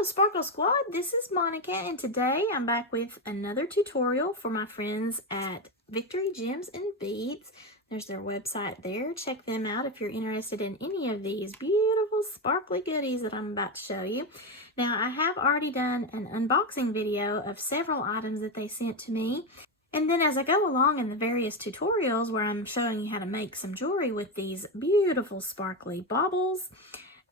Hello Sparkle Squad, this is Monica and today I'm back with another tutorial for my friends at Victory Gems and Beads. There's their website there. Check them out if you're interested in any of these beautiful sparkly goodies that I'm about to show you. Now I have already done an unboxing video of several items that they sent to me. And then as I go along in the various tutorials where I'm showing you how to make some jewelry with these beautiful sparkly baubles,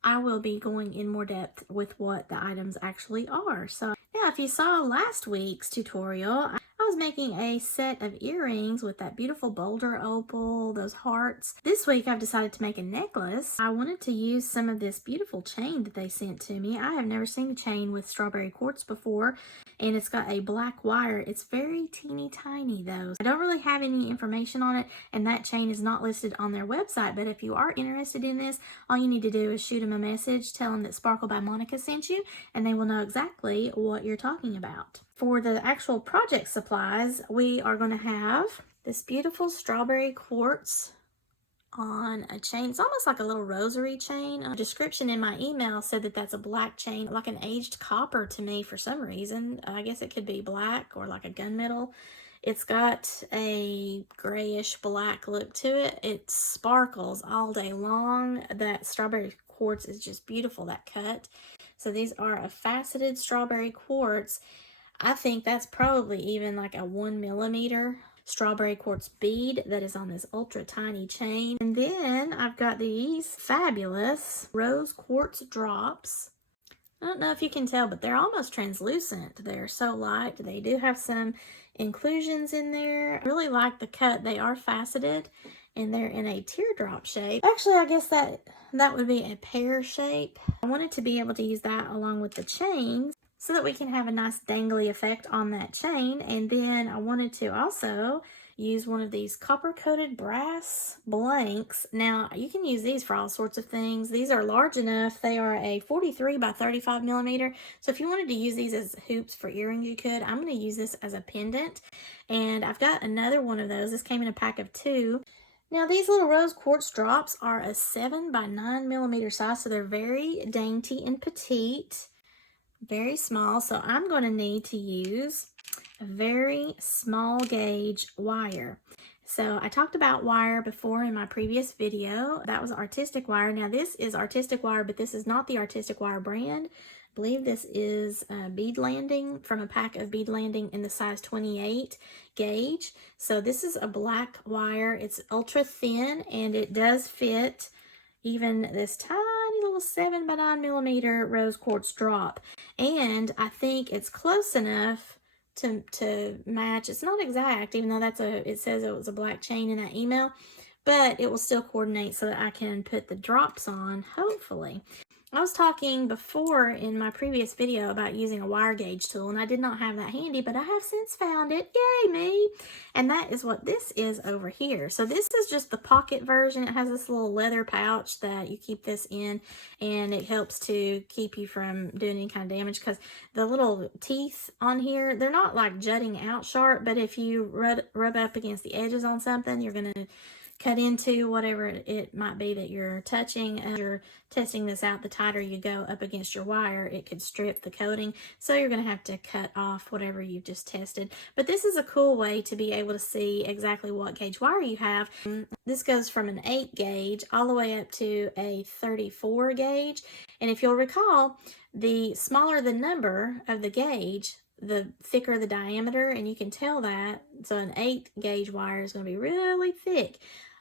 I will be going in more depth with what the items actually are. So yeah, if you saw last week's tutorial, I was making a set of earrings with that beautiful boulder opal, those hearts. This week I've decided to make a necklace. I wanted to use some of this beautiful chain that they sent to me. I have never seen a chain with strawberry quartz before, and it's got a black wire. It's very teeny tiny though. I don't really have any information on it, and that chain is not listed on their website, but if you are interested in this, all you need to do is shoot them a message, tell them that Sparkle by Monica sent you, and they will know exactly what you're talking about. For the actual project supplies, we are going to have this beautiful strawberry quartz on a chain. It's almost like a little rosary chain. A description in my email said that that's a black chain, like an aged copper to me for some reason. I guess it could be black or like a gunmetal. It's got a grayish black look to it. It sparkles all day long. That strawberry quartz is just beautiful, that cut. So these are a faceted strawberry quartz. I think that's probably even like a 1 millimeter strawberry quartz bead that is on this ultra tiny chain. And then I've got these fabulous rose quartz drops. I don't know if you can tell, but they're almost translucent. They're so light. They do have some inclusions in there. I really like the cut. They are faceted and they're in a teardrop shape. Actually, I guess that would be a pear shape. I wanted to be able to use that along with the chains so that we can have a nice dangly effect on that chain. And then I wanted to also use one of these copper-coated brass blanks. Now, you can use these for all sorts of things. These are large enough. They are a 43 by 35 millimeter. So if you wanted to use these as hoops for earrings, you could. I'm going to use this as a pendant. And I've got another one of those. This came in a pack of 2. Now, these little rose quartz drops are a 7 by 9 millimeter size, so they're very dainty and petite. Very small, so I'm going to need to use a very small gauge wire. So I talked about wire before in my previous video. That was artistic wire. Now this is artistic wire, but this is not the artistic wire brand. I believe this is Bead Landing from a pack of Bead Landing in the size 28 gauge. So this is a black wire. It's ultra thin and it does fit even this tiny little 7 by 9 millimeter rose quartz drop. And I think it's close enough to match. It's not exact, even though it says it was a black chain in that email, but it will still coordinate so that I can put the drops on, hopefully. I was talking before in my previous video about using a wire gauge tool, and I did not have that handy, but I have since found it. Yay me! And that is what this is over here. So this is just the pocket version. It has this little leather pouch that you keep this in, and it helps to keep you from doing any kind of damage because the little teeth on here, they're not like jutting out sharp, but if you rub up against the edges on something, you're going to cut into whatever it might be that you're touching. As you're testing this out, the tighter you go up against your wire, it could strip the coating. So you're going to have to cut off whatever you've just tested. But this is a cool way to be able to see exactly what gauge wire you have. This goes from an 8 gauge all the way up to a 34 gauge. And if you'll recall, the smaller the number of the gauge, the thicker the diameter, and you can tell that. So an 8 gauge wire is going to be really thick,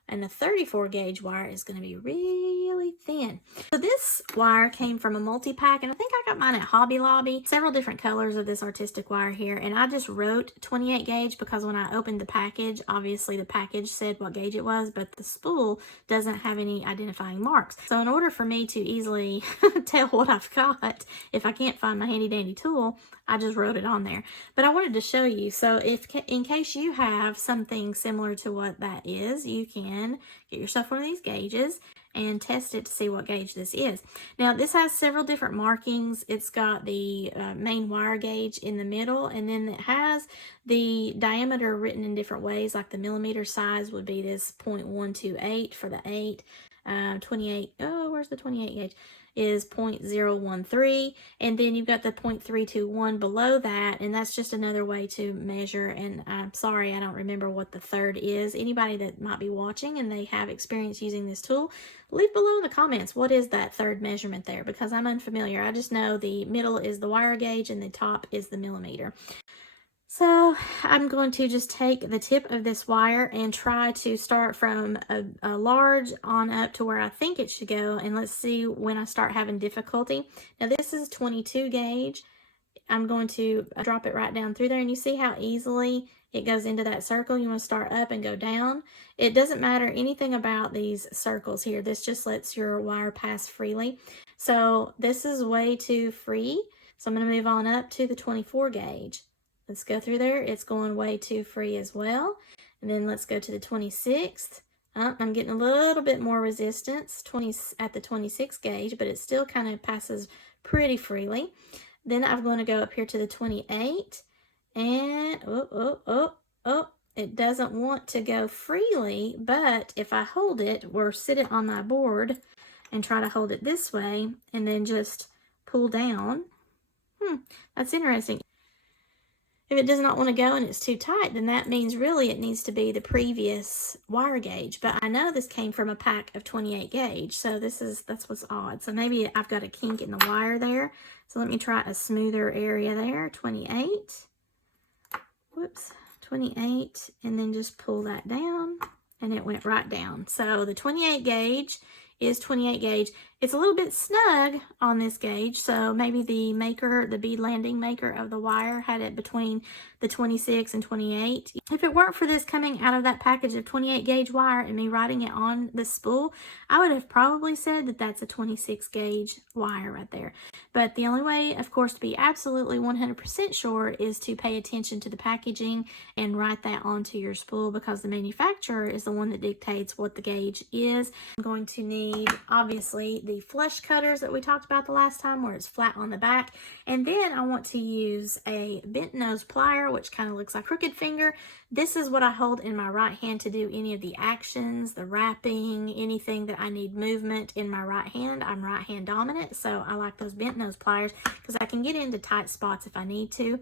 and a 34 gauge wire is going to be really thin. So this wire came from a multi-pack, and I think I got mine at Hobby Lobby. Several different colors of this artistic wire here, and I just wrote 28 gauge because when I opened the package, obviously the package said what gauge it was, but the spool doesn't have any identifying marks. So in order for me to easily tell what I've got, if I can't find my handy dandy tool, I just wrote it on there. But I wanted to show you, so if in case you have something similar to what that is, you can get yourself one of these gauges and test it to see what gauge this is. Now this has several different markings. It's got the main wire gauge in the middle, and then it has the diameter written in different ways, like the millimeter size would be this 0.128 for the 8, 28, oh, where's the 28 gauge? is 0.013, and then you've got the 0.321 below that, and that's just another way to measure. And I'm sorry, I don't remember what the third is. Anybody that might be watching and they have experience using this tool, leave below in the comments what is that third measurement there, because I'm unfamiliar. I just know the middle is the wire gauge and the top is the millimeter. So I'm going to just take the tip of this wire and try to start from a large on up to where I think it should go, and let's see when I start having difficulty. Now this is 22 gauge. I'm going to drop it right down through there, and you see how easily it goes into that circle. You want to start up and go down. It doesn't matter anything about these circles here. This just lets your wire pass freely. So this is way too free. So I'm going to move on up to the 24 gauge. Let's go through there. It's going way too free as well. And then let's go to the 26th. I'm getting a little bit more resistance at the 26 gauge, but it still kind of passes pretty freely. Then I'm going to go up here to the 28, and it doesn't want to go freely, but if I hold it or sit it on my board and try to hold it this way and then just pull down, that's interesting. If it does not want to go and it's too tight, then that means really it needs to be the previous wire gauge. But I know this came from a pack of 28 gauge, so that's what's odd. So maybe I've got a kink in the wire there. So let me try a smoother area there, 28. Whoops, 28, and then just pull that down, and it went right down. So the 28 gauge is 28 gauge. It's a little bit snug on this gauge, so maybe the maker, the bead landing maker of the wire, had it between the 26 and 28. If it weren't for this coming out of that package of 28 gauge wire and me writing it on the spool, I would have probably said that that's a 26 gauge wire right there. But the only way, of course, to be absolutely 100% sure is to pay attention to the packaging and write that onto your spool, because the manufacturer is the one that dictates what the gauge is. I'm going to need, obviously, the flush cutters that we talked about the last time, where it's flat on the back. And then I want to use a bent nose plier, which kind of looks like crooked finger. This is what I hold in my right hand to do any of the actions, the wrapping, anything that I need movement in my right hand. I'm right hand dominant, so I like those bent nose pliers because I can get into tight spots if I need to.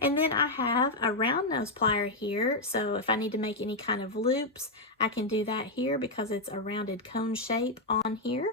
And then I have a round nose plier here, so if I need to make any kind of loops, I can do that here because it's a rounded cone shape on here.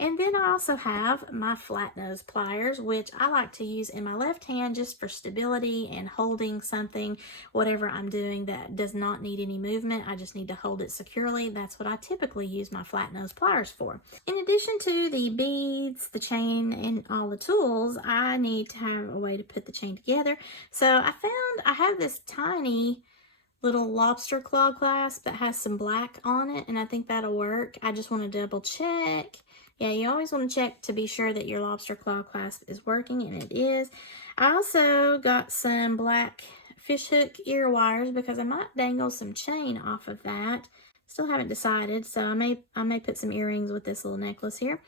And then I also have my flat nose pliers, which I like to use in my left hand just for stability and holding something, whatever I'm doing that does not need any movement. I just need to hold it securely. That's what I typically use my flat nose pliers for. In addition to the beads, the chain, and all the tools, I need to have a way to put the chain together. So I found I have this tiny little lobster claw clasp that has some black on it, and I think that'll work. I just want to double check. Yeah, you always want to check to be sure that your lobster claw clasp is working, and it is. I also got some black fishhook ear wires because I might dangle some chain off of that. Still haven't decided, so I may put some earrings with this little necklace here.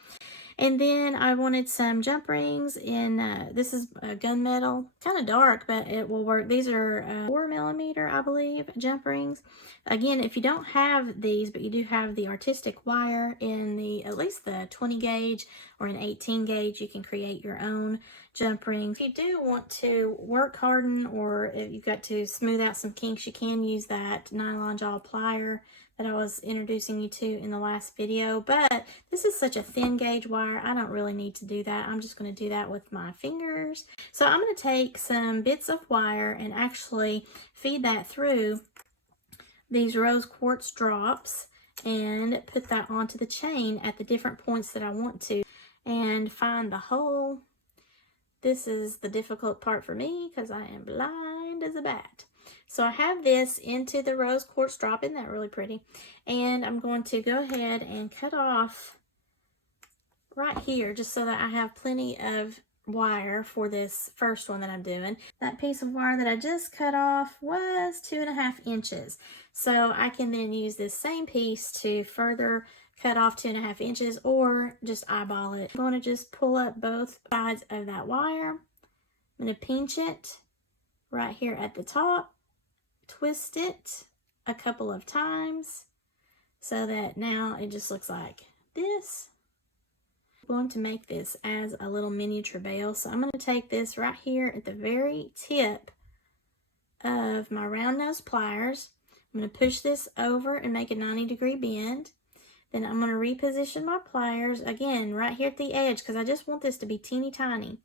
And then I wanted some jump rings in, this is gunmetal, kind of dark, but it will work. These are 4mm, I believe, jump rings. Again, if you don't have these, but you do have the artistic wire in the, at least the 20 gauge or an 18 gauge, you can create your own jump rings. If you do want to work harden, or if you've got to smooth out some kinks, you can use that nylon jaw plier that I was introducing you to in the last video, but this is such a thin gauge wire, I don't really need to do that. I'm just going to do that with my fingers. So I'm going to take some bits of wire and actually feed that through these rose quartz drops and put that onto the chain at the different points that I want to, and find the hole. This is the difficult part for me because I am blind as a bat. So I have this into the rose quartz drop. Isn't that really pretty? And I'm going to go ahead and cut off right here just so that I have plenty of wire for this first one that I'm doing. That piece of wire that I just cut off was 2.5 inches. So I can then use this same piece to further cut off 2.5 inches, or just eyeball it. I'm going to just pull up both sides of that wire. I'm going to pinch it right here at the top. Twist it a couple of times so that now it just looks like this. going to make this as a little miniature bell. So I'm going to take this right here at the very tip of my round nose pliers. I'm going to push this over and make a 90-degree bend. Then I'm going to reposition my pliers again right here at the edge because I just want this to be teeny tiny.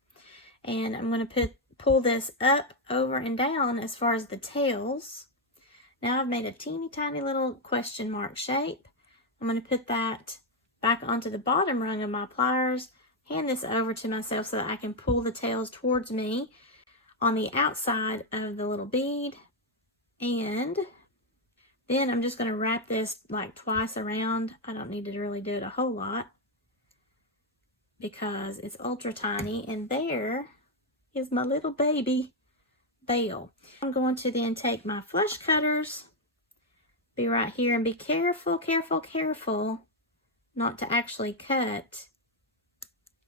And I'm going to pull this up, over, and down as far as the tails. Now I've made a teeny tiny little question mark shape. I'm going to put that back onto the bottom rung of my pliers, hand this over to myself so that I can pull the tails towards me on the outside of the little bead. And then I'm just going to wrap this like twice around. I don't need to really do it a whole lot because it's ultra tiny. And there is my little baby bell. I'm going to then take my flush cutters, be right here, and be careful, careful, careful not to actually cut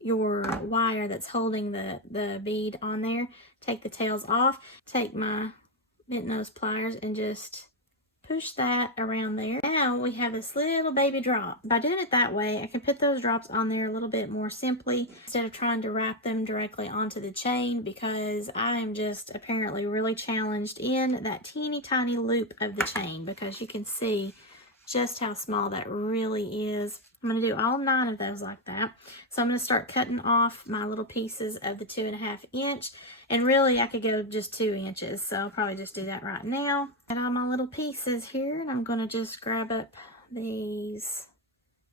your wire that's holding the bead on there. Take the tails off, take my bent nose pliers and just push that around there. Now we have this little baby drop. By doing it that way, I can put those drops on there a little bit more simply instead of trying to wrap them directly onto the chain, because I am just apparently really challenged in that teeny tiny loop of the chain, because you can see just how small that really is. I'm going to do all 9 of those like that. So I'm going to start cutting off my little pieces of the 2.5 inch. And really, I could go just 2 inches. So I'll probably just do that right now. Got all my little pieces here. And I'm going to just grab up these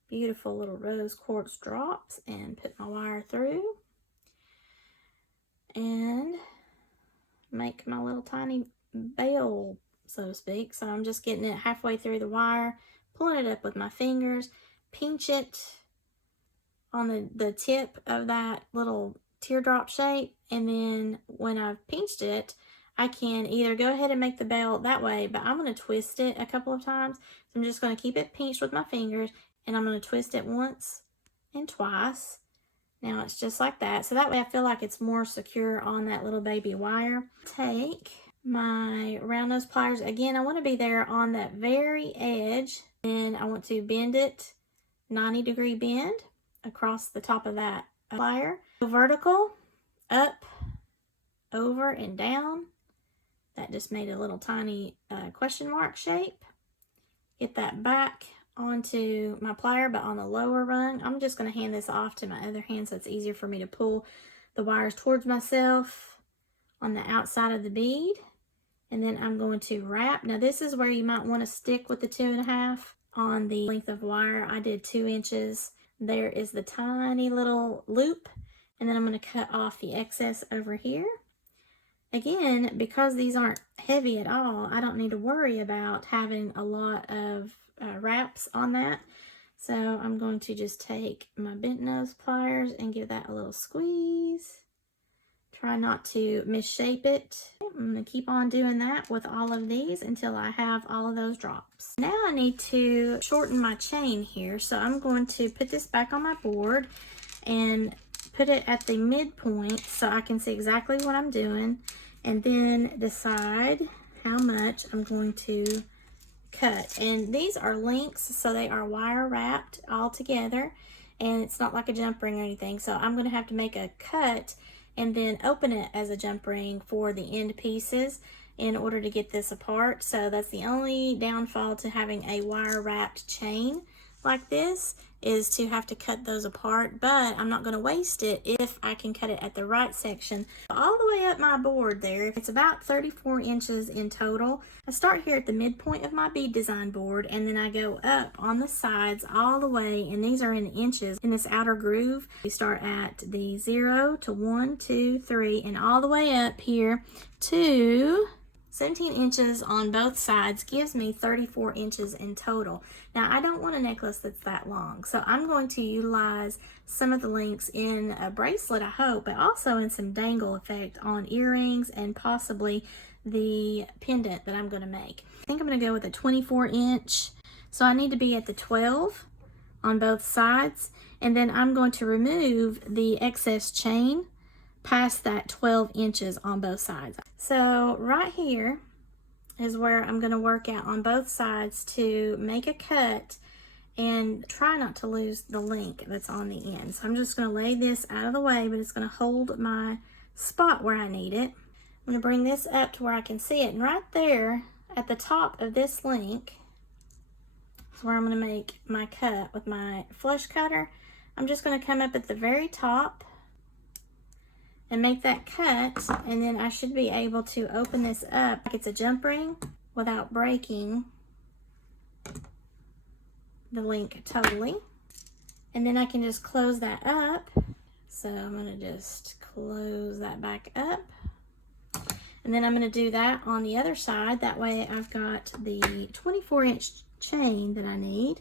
beautiful little rose quartz drops and put my wire through. And make my little tiny bell, so to speak. So I'm just getting it halfway through the wire, pulling it up with my fingers, pinch it on the tip of that little teardrop shape, and then when I've pinched it, I can either go ahead and make the bell that way, but I'm going to twist it a couple of times. So I'm just going to keep it pinched with my fingers, and I'm going to twist it once and twice. Now it's just like that. So that way I feel like it's more secure on that little baby wire. Take my round nose pliers. Again, I want to be there on that very edge, and I want to bend it 90-degree bend across the top of that plier. Go vertical, up, over, and down. That just made a little tiny question mark shape. Get that back onto my plier, but on the lower rung. I'm just going to hand this off to my other hand so it's easier for me to pull the wires towards myself on the outside of the bead. And then I'm going to wrap. Now this is where you might want to stick with the 2.5 on the length of wire. I did 2 inches. There is the tiny little loop, and then I'm going to cut off the excess over here. Again, because these aren't heavy at all, I don't need to worry about having a lot of wraps on that. So I'm going to just take my bent nose pliers and give that a little squeeze. Try not to misshape it. I'm going to keep on doing that with all of these until I have all of those drops. Now I need to shorten my chain here. So I'm going to put this back on my board and put it at the midpoint so I can see exactly what I'm doing, and then decide how much I'm going to cut. And these are links, so they are wire wrapped all together, and it's not like a jump ring or anything. So I'm going to have to make a cut and then open it as a jump ring for the end pieces in order to get this apart. So that's the only downfall to having a wire wrapped chain like this, is to have to cut those apart, but I'm not going to waste it if I can cut it at the right section. All the way up my board there, it's about 34 inches in total. I start here at the midpoint of my bead design board, and then I go up on the sides all the way, and these are in inches in this outer groove. You start at the 0 to 1, 2, 3, and all the way up here to 17 inches on both sides gives me 34 inches in total. Now, I don't want a necklace that's that long, so I'm going to utilize some of the links in a bracelet, I hope, but also in some dangle effect on earrings and possibly the pendant that I'm going to make. I think I'm going to go with a 24 inch, so I need to be at the 12 on both sides, and then I'm going to remove the excess chain past that 12 inches on both sides. So right here is where I'm going to work out on both sides to make a cut and try not to lose the link that's on the end. So I'm just going to lay this out of the way, but it's going to hold my spot where I need it. I'm going to bring this up to where I can see it, and right there at the top of this link is where I'm going to make my cut with my flush cutter. I'm just going to come up at the very top and make that cut, and then I should be able to open this up like it's a jump ring without breaking the link totally. And then I can just close that up. So I'm going to just close that back up. And then I'm going to do that on the other side. That way I've got the 24-inch chain that I need.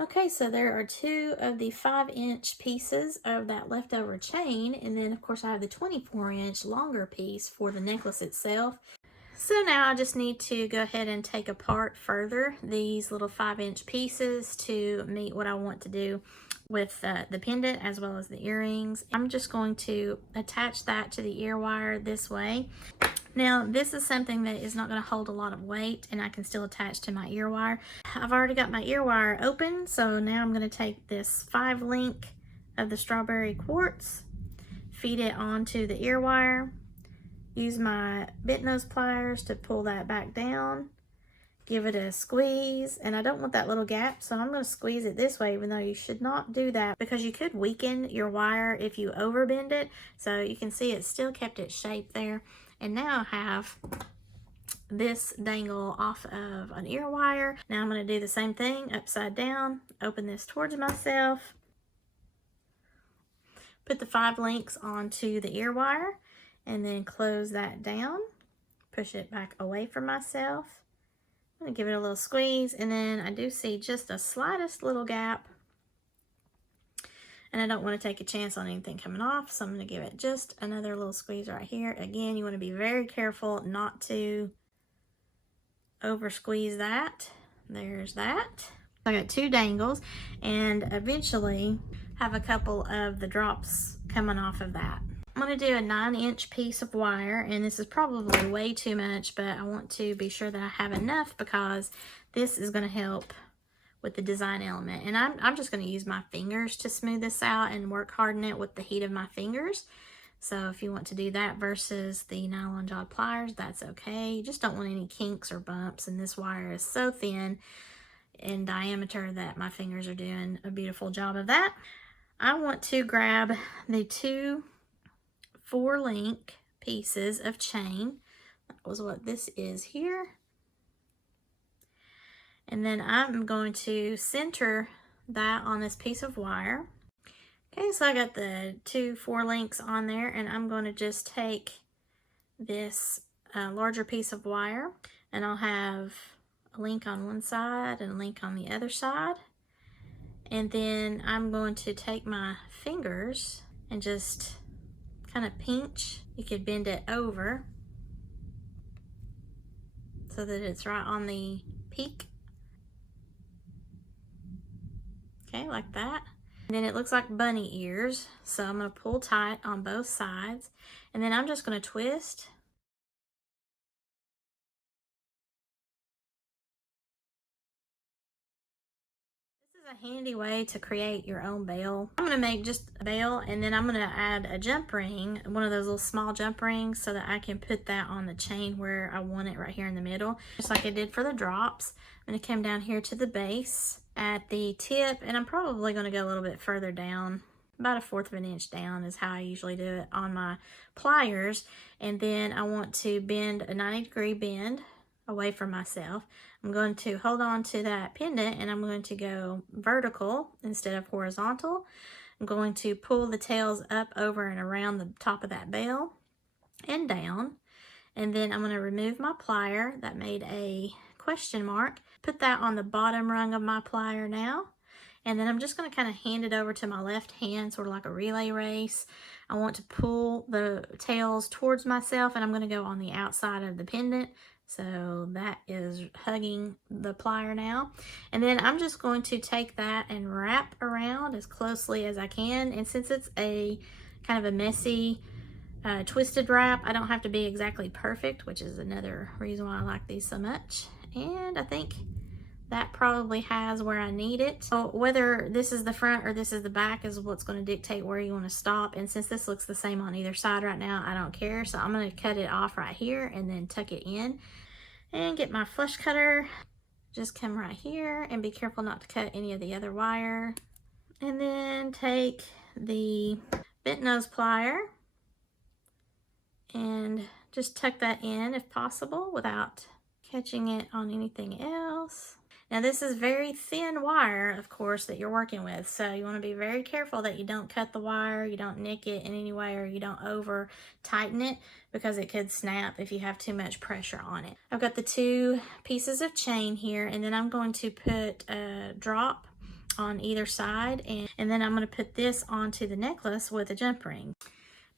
Okay, so there are 2 of the 5-inch pieces of that leftover chain, and then of course I have the 24-inch longer piece for the necklace itself. So now I just need to go ahead and take apart further these little 5-inch pieces to meet what I want to do with the pendant as well as the earrings. I'm just going to attach that to the ear wire this way. Now, this is something that is not going to hold a lot of weight, and I can still attach to my ear wire. I've already got my ear wire open, so now I'm going to take this 5-link of the strawberry quartz, feed it onto the ear wire, use my bent nose pliers to pull that back down, give it a squeeze, and I don't want that little gap, so I'm going to squeeze it this way, even though you should not do that because you could weaken your wire if you overbend it. So you can see it still kept its shape there. And now I have this dangle off of an ear wire. Now I'm going to do the same thing upside down, open this towards myself, put the 5 links onto the ear wire, and then close that down, push it back away from myself. I'm going to give it a little squeeze, and then I do see just the slightest little gap, and I don't want to take a chance on anything coming off, so I'm going to give it just another little squeeze right here. Again, you want to be very careful not to over squeeze that. There's that. I got 2 dangles, and eventually have a couple of the drops coming off of that. I'm going to do a 9-inch piece of wire, and this is probably way too much, but I want to be sure that I have enough because this is going to help with the design element. And I'm just going to use my fingers to smooth this out and work harden it with the heat of my fingers. So if you want to do that versus the nylon jawed pliers, that's okay. You just don't want any kinks or bumps, and this wire is so thin in diameter that my fingers are doing a beautiful job of that. I want to grab the 2 4-link pieces of chain. That was what this is here. And then I'm going to center that on this piece of wire. Okay, so I got the 2 4-links on there, and I'm going to just take this larger piece of wire, and I'll have a link on one side and a link on the other side. And then I'm going to take my fingers and just kind of pinch. You could bend it over so that it's right on the peak. Okay, like that. And then it looks like bunny ears, so I'm going to pull tight on both sides, and then I'm just going to twist. This is a handy way to create your own bell. I'm going to make just a bell, and then I'm going to add a jump ring, one of those little small jump rings, so that I can put that on the chain where I want it, right here in the middle, just like I did for the drops. I'm going to come down here to the base at the tip, and I'm probably going to go a little bit further down. About 1/4 of an inch down is how I usually do it on my pliers. And then I want to bend a 90-degree bend away from myself. I'm going to hold on to that pendant, and I'm going to go vertical instead of horizontal. I'm going to pull the tails up over and around the top of that bell and down. And then I'm going to remove my plier that made a question mark, put that on the bottom rung of my plier now, and then I'm just going to kind of hand it over to my left hand, sort of like a relay race. I want to pull the tails towards myself, and I'm going to go on the outside of the pendant, so that is hugging the plier now. And then I'm just going to take that and wrap around as closely as I can, and since it's a kind of a messy twisted wrap, I don't have to be exactly perfect, which is another reason why I like these so much. And I think That probably has where I need it. So whether this is the front or this is the back is what's going to dictate where you want to stop. And since this looks the same on either side right now, I don't care. So I'm going to cut it off right here and then tuck it in. And get my flush cutter. Just come right here and be careful not to cut any of the other wire. And then take the bent nose plier and just tuck that in if possible without catching it on anything else. Now this is very thin wire, of course, that you're working with, so you want to be very careful that you don't cut the wire, you don't nick it in any way, or you don't over tighten it because it could snap if you have too much pressure on it. I've got the 2 pieces of chain here, and then I'm going to put a drop on either side, and then I'm going to put this onto the necklace with a jump ring.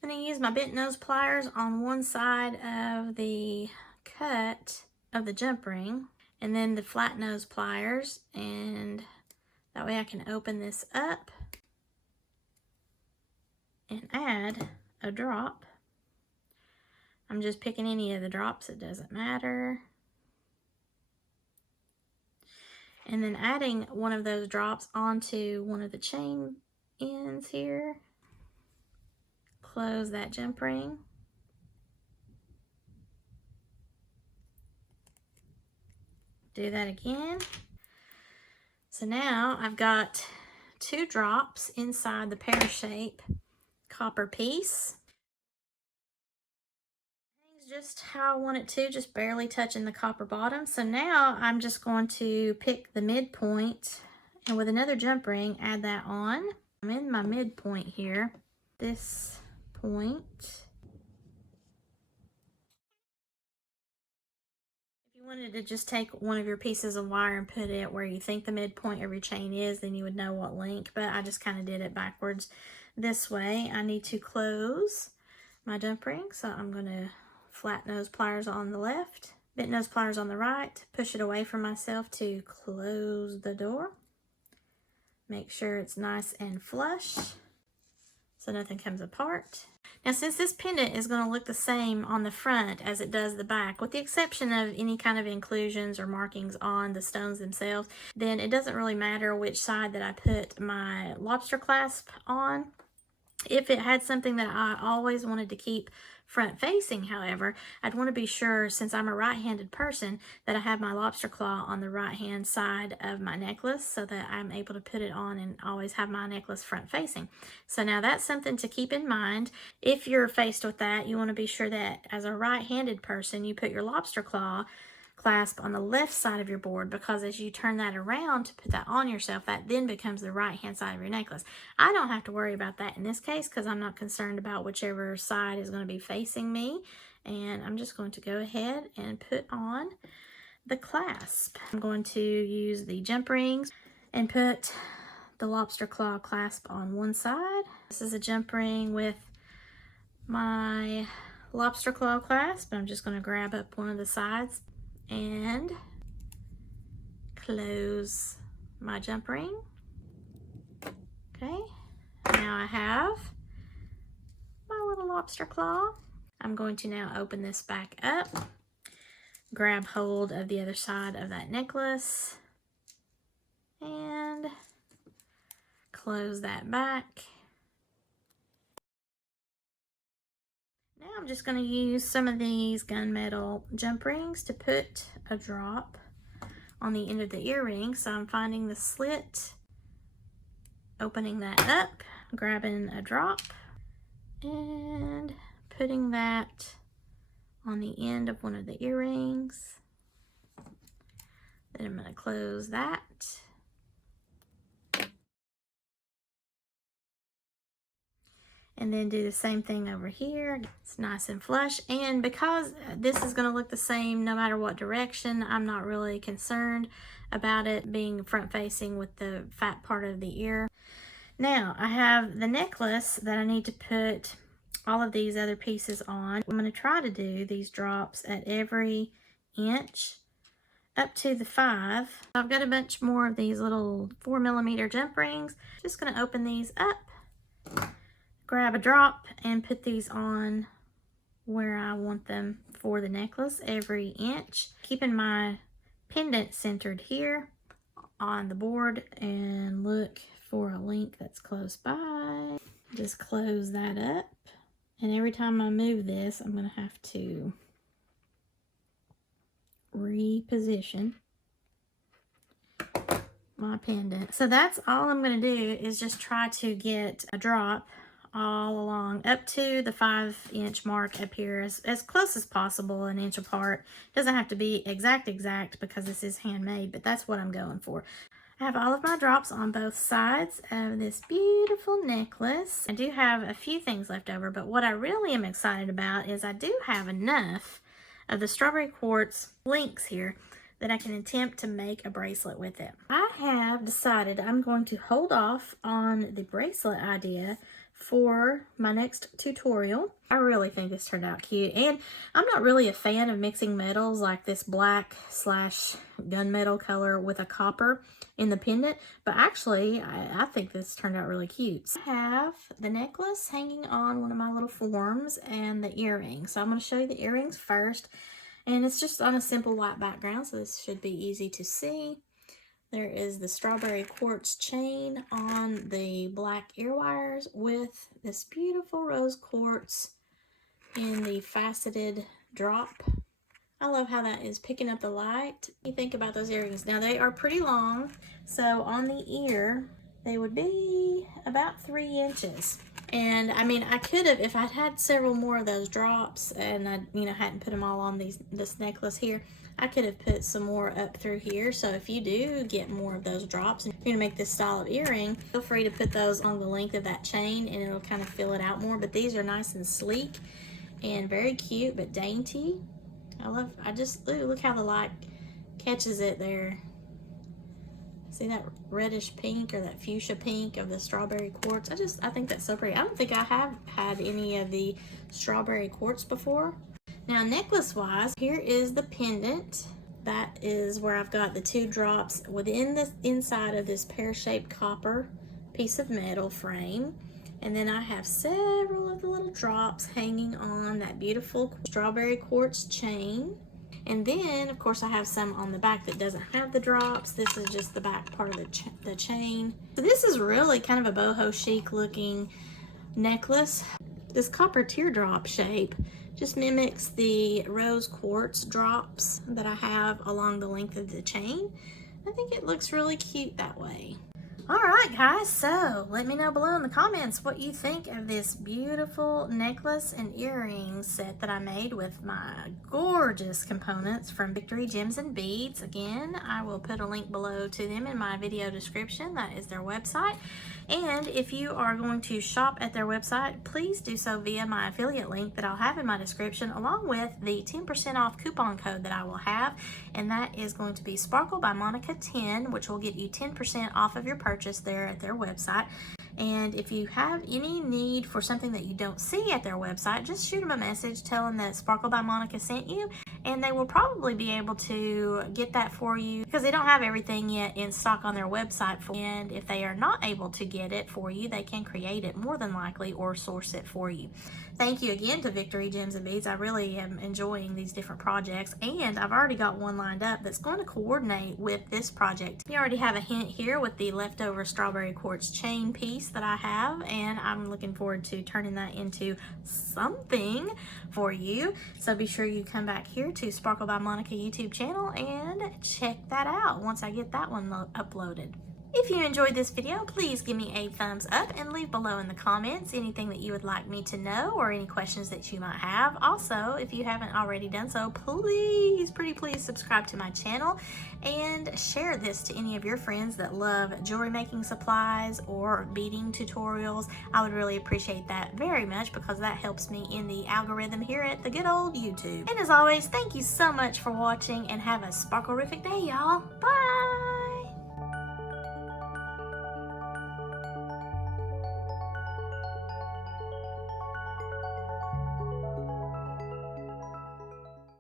I'm going to use my bent nose pliers on one side of the cut of the jump ring, and then the flat nose pliers, and that way I can open this up and add a drop. I'm just picking any of the drops, it doesn't matter. And then adding one of those drops onto one of the chain ends here. Close that jump ring. Do that again. So now I've got 2 drops inside the pear shape copper piece. Just how I want it to, just barely touching the copper bottom. So now I'm just going to pick the midpoint and with another jump ring add that on. I'm in my midpoint here, this point. If you wanted to just take one of your pieces of wire and put it where you think the midpoint of your chain is, then you would know what length, but I just kind of did it backwards this way. I need to close my jump ring, so I'm going to flat nose pliers on the left, bent nose pliers on the right, push it away from myself to close the door. Make sure it's nice and flush so nothing comes apart. Now since this pendant is going to look the same on the front as it does the back, with the exception of any kind of inclusions or markings on the stones themselves, then it doesn't really matter which side that I put my lobster clasp on. If it had something that I always wanted to keep front facing, however, I'd want to be sure, since I'm a right-handed person, that I have my lobster claw on the right-hand side of my necklace so that I'm able to put it on and always have my necklace front facing. So now that's something to keep in mind. If you're faced with that, you want to be sure that as a right-handed person, you put your lobster claw clasp on the left side of your board, because as you turn that around to put that on yourself, that then becomes the right hand side of your necklace. I don't have to worry about that in this case because I'm not concerned about whichever side is going to be facing me, and I'm just going to go ahead and put on the clasp. I'm going to use the jump rings and put the lobster claw clasp on one side. This is a jump ring with my lobster claw clasp. I'm just going to grab up one of the sides and close my jump ring. Okay, now I have my little lobster claw. I'm going to now open this back up, grab hold of the other side of that necklace, and close that back. Now I'm just going to use some of these gunmetal jump rings to put a drop on the end of the earring. So I'm finding the slit, opening that up, grabbing a drop, and putting that on the end of one of the earrings. Then I'm going to close that. And then do the same thing over here. It's nice and flush. And because this is going to look the same no matter what direction, I'm not really concerned about it being front facing with the fat part of the ear. Now I have the necklace that I need to put all of these other pieces on. I'm going to try to do these drops at every inch up to the 5. I've got a bunch more of these little 4mm jump rings. Just going to open these up, grab a drop, and put these on where I want them for the necklace every inch. Keeping my pendant centered here. on the board and look for a link that's close by. Just close that up. And every time I move this, I'm going to have to reposition my pendant. So that's all I'm going to do, is just try to get a drop all along up to the 5-inch mark up here, as close as possible, an inch apart. Doesn't have to be exact because this is handmade, but that's what I'm going for. I have all of my drops on both sides of this beautiful necklace. I do have a few things left over, but what I really am excited about is I do have enough of the strawberry quartz links here that I can attempt to make a bracelet with it. I have decided I'm going to hold off on the bracelet idea for my next tutorial. I really think this turned out cute, and I'm not really a fan of mixing metals like this black slash gunmetal color with a copper in the pendant, but actually I think this turned out really cute. I have the necklace hanging on one of my little forms and the earrings. So I'm going to show you the earrings first, and it's just on a simple white background, so this should be easy to see. There is the strawberry quartz chain on the black ear wires with this beautiful rose quartz in the faceted drop. I love how that is picking up the light. You think about those earrings. Now they are pretty long, so on the ear they would be about 3 inches. And I mean, I could have, if I'd had several more of those drops and I, hadn't put them all on this necklace here, I could have put some more up through here. So if you do get more of those drops and you're gonna make this style of earring, feel free to put those on the length of that chain and it'll kind of fill it out more. But these are nice and sleek and very cute, but dainty. I just, look how the light catches it there. See that reddish pink or that fuchsia pink of the strawberry quartz? I think that's so pretty. I don't think I have had any of the strawberry quartz before. Now necklace wise, here is the pendant. That is where I've got the 2 drops within the inside of this pear-shaped copper piece of metal frame. And then I have several of the little drops hanging on that beautiful strawberry quartz chain. And then, of course, I have some on the back that doesn't have the drops. This is just the back part of the chain. So this is really kind of a boho chic looking necklace. This copper teardrop shape just mimics the rose quartz drops that I have along the length of the chain. I think it looks really cute that way. Alright guys, so let me know below in the comments what you think of this beautiful necklace and earrings set that I made with my gorgeous components from Victory Gems and Beads. Again, I will put a link below to them in my video description. That is their website. And if you are going to shop at their website, please do so via my affiliate link that I'll have in my description, along with the 10% off coupon code that I will have. And that is going to be Sparkle by Monica 10, which will get you 10% off of your purchase there at their website. And if you have any need for something that you don't see at their website, just shoot them a message, tell them that Sparkle by Monica sent you, and they will probably be able to get that for you, because they don't have everything yet in stock on their website. And if they are not able to get it for you, they can create it more than likely or source it for you. Thank you again to Victory Gems and Beads. I really am enjoying these different projects, and I've already got one lined up that's going to coordinate with this project. You already have a hint here with the leftover strawberry quartz chain piece that I have, and I'm looking forward to turning that into something for you. So be sure you come back here to Sparkle by Monica YouTube channel and check that out once I get that one uploaded. If you enjoyed this video, please give me a thumbs up and leave below in the comments anything that you would like me to know or any questions that you might have. Also, if you haven't already done so, please, pretty please subscribe to my channel and share this to any of your friends that love jewelry making supplies or beading tutorials. I would really appreciate that very much, because that helps me in the algorithm here at the good old YouTube. And as always, thank you so much for watching, and have a sparkle-rific day, y'all. Bye!